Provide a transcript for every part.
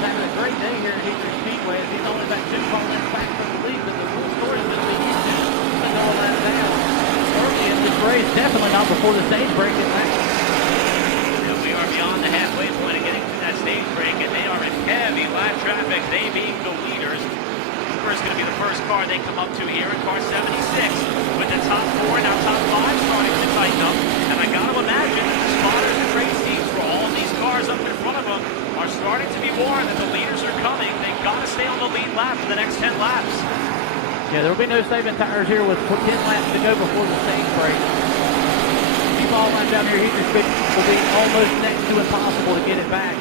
is having a great day here at Hickory Speedway as he's only about 2 car lengths back from the lead, but the full story is going to be used to go all that down. Early in this race, definitely not before the stage break in lap. We are beyond the halfway point of getting to that stage break, and they are in heavy lap traffic, they being the leaders. Cooper is going to be the first car they come up to here in car 76, with the top 4 and now top 5 starting to tighten up. And I got to imagine that the spotters and race teams for all of these cars up in front of them are starting to be warned that the leaders are coming. They've got to stay on the lead lap for the next 10 laps. Yeah, there will be no saving tires here with 10 laps to go before the stage break. These all lines down here, Hickory Speedway will be almost next to impossible to get it back,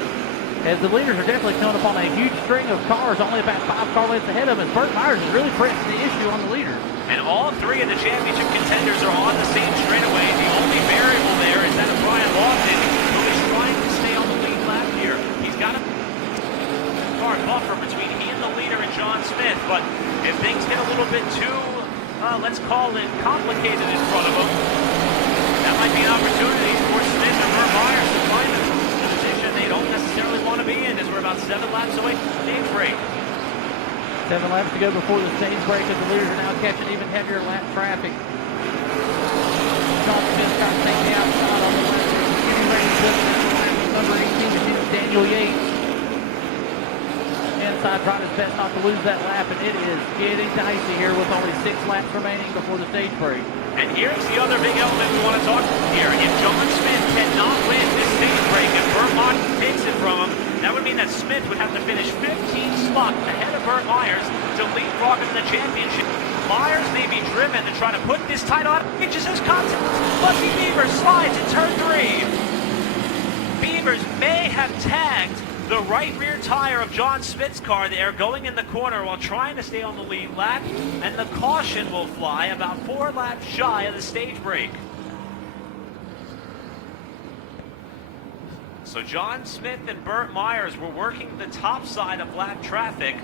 as the leaders are definitely coming upon a huge string of cars, only about 5 car lengths ahead of them, and Burt Myers is really pressing the issue on the leaders. And all 3 of the championship contenders are on the same straightaway. The only variable there is that of Brian Lofton, who is trying to stay on the lead lap here. He's got a car buffer between he and the leader and John Smith, but if things get a little bit too, let's call it complicated in front of him, that might be an opportunity for Smith and Burt Myers to find a position they don't necessarily want to be in, as we're about 7 laps away from the stage break. 7 laps to go before the stage break, as the leaders are now catching even heavier lap traffic. John Smith got taken outside on the left. Getting ready to put number 18 to Daniel Yates. Inside, trying his best not to lose that lap, and it is getting dicey here with only 6 laps remaining before the stage break. And here's the other big element we want to talk about here. If John Smith cannot win this stage break, if Burt Myers takes it from him, that would mean that Smith would have to finish 15 spots ahead of Burt Myers to leapfrog him in the championship. Myers may be driven to try to put this title out. It just says contact. Bussy Beavers slides in turn 3. Beavers may have tagged the right rear tire of John Smith's car there, going in the corner while trying to stay on the lead lap, and the caution will fly about 4 laps shy of the stage break. So John Smith and Burt Myers were working the top side of lap traffic.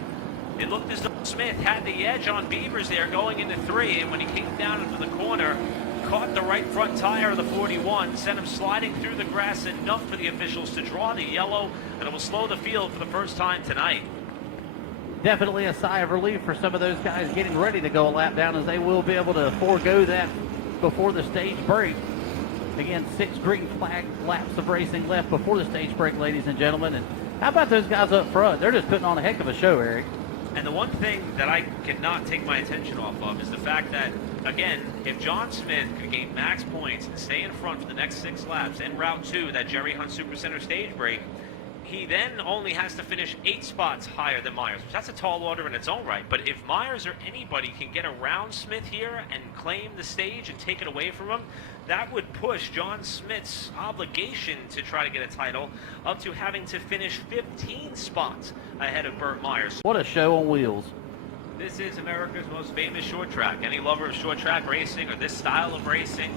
It looked as though Smith had the edge on Beavers there going into 3, and when he came down into the corner, caught the right front tire of the 41, sent him sliding through the grass enough for the officials to draw the yellow, and it will slow the field for the first time tonight. Definitely a sigh of relief for some of those guys getting ready to go a lap down, as they will be able to forego that before the stage break. Again, 6 green flag laps of racing left before the stage break, ladies and gentlemen. And how about those guys up front? They're just putting on a heck of a show, Eric. And the one thing that I cannot take my attention off of is the fact that, again, if John Smith could gain max points and stay in front for the next 6 laps en route to that Jerry Hunt Supercenter stage break, he then only has to finish 8 spots higher than Myers, which that's a tall order in its own right. But if Myers or anybody can get around Smith here and claim the stage and take it away from him, that would push John Smith's obligation to try to get a title up to having to finish 15 spots ahead of Burt Myers. What a show on wheels. This is America's most famous short track. Any lover of short track racing or this style of racing,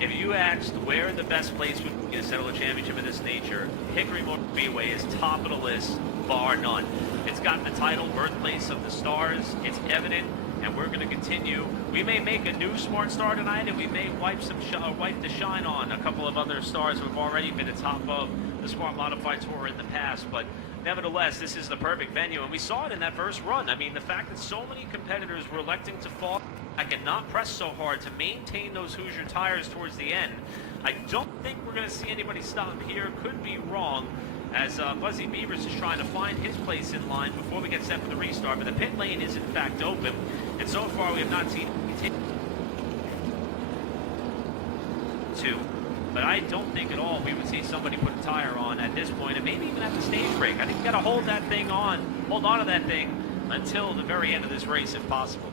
if you asked where the best place would be to settle a championship of this nature, Hickory Motor Speedway is top of the list, bar none. It's got the title, birthplace of the stars. It's evident, and we're going to continue. We may make a new smart star tonight, and we may wipe the shine on a couple of other stars who have already been atop of the Smart Modified Tour in the past. But nevertheless, this is the perfect venue, and we saw it in that first run. I mean, the fact that so many competitors were electing to fall back and not press so hard to maintain those Hoosier tires towards the end. I don't think we're going to see anybody stop here. Could be wrong, as Buzzy Beavers is trying to find his place in line before we get set for the restart. But the pit lane is in fact open, and so far we have not seen two. But I don't think at all we would see somebody put a tire on at this point, and maybe even at the stage break. I think you got to hold on to that thing until the very end of this race if possible.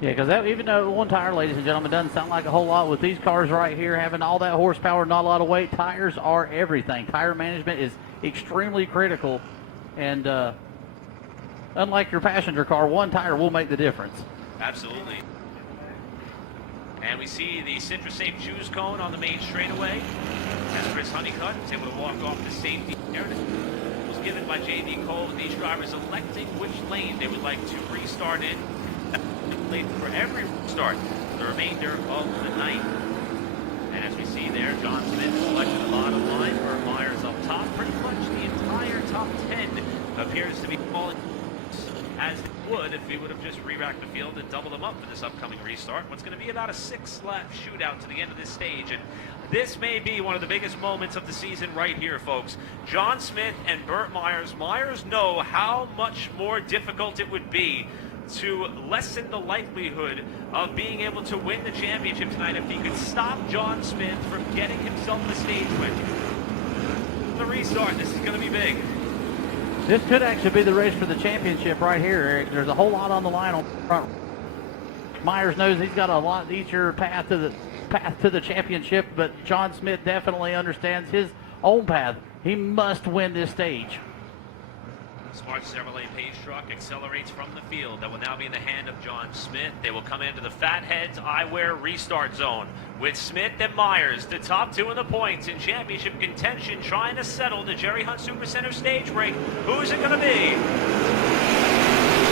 Yeah, because even though one tire, ladies and gentlemen, doesn't sound like a whole lot, with these cars right here having all that horsepower, not a lot of weight, tires are everything. Tire management is extremely critical, and unlike your passenger car, one tire will make the difference. Absolutely. And we see the Citrus Safe Choose cone on the main straightaway as Chris Honeycutt is able to walk off the safety there. It was given by J.D. Cole, with each drivers electing which lane they would like to restart in. For every start the remainder of the night. And as we see there, John Smith selected the bottom line, Burt Myers up top. Pretty much the entire top top 10 appears to be falling as it would if we would have just re-racked the field and doubled them up for this upcoming restart. What's going to be about a 6-lap shootout to the end of this stage, and this may be one of the biggest moments of the season right here, folks. John Smith and Burt Myers. Myers know how much more difficult it would be to lessen the likelihood of being able to win the championship tonight if he could stop John Smith from getting himself the stage win. The restart, this is going to be big. This could actually be the race for the championship right here, Eric. There's a whole lot on the line on front. Myers knows he's got a lot easier path to the championship, but John Smith definitely understands his own path. He must win this stage. Smart Chevrolet Page truck accelerates from the field. That will now be in the hand of John Smith. They will come into the Fatheads Eyewear restart zone with Smith and Myers, the top two in the points in championship contention, trying to settle the Jerry Hunt Supercenter stage break. Who's it going to be?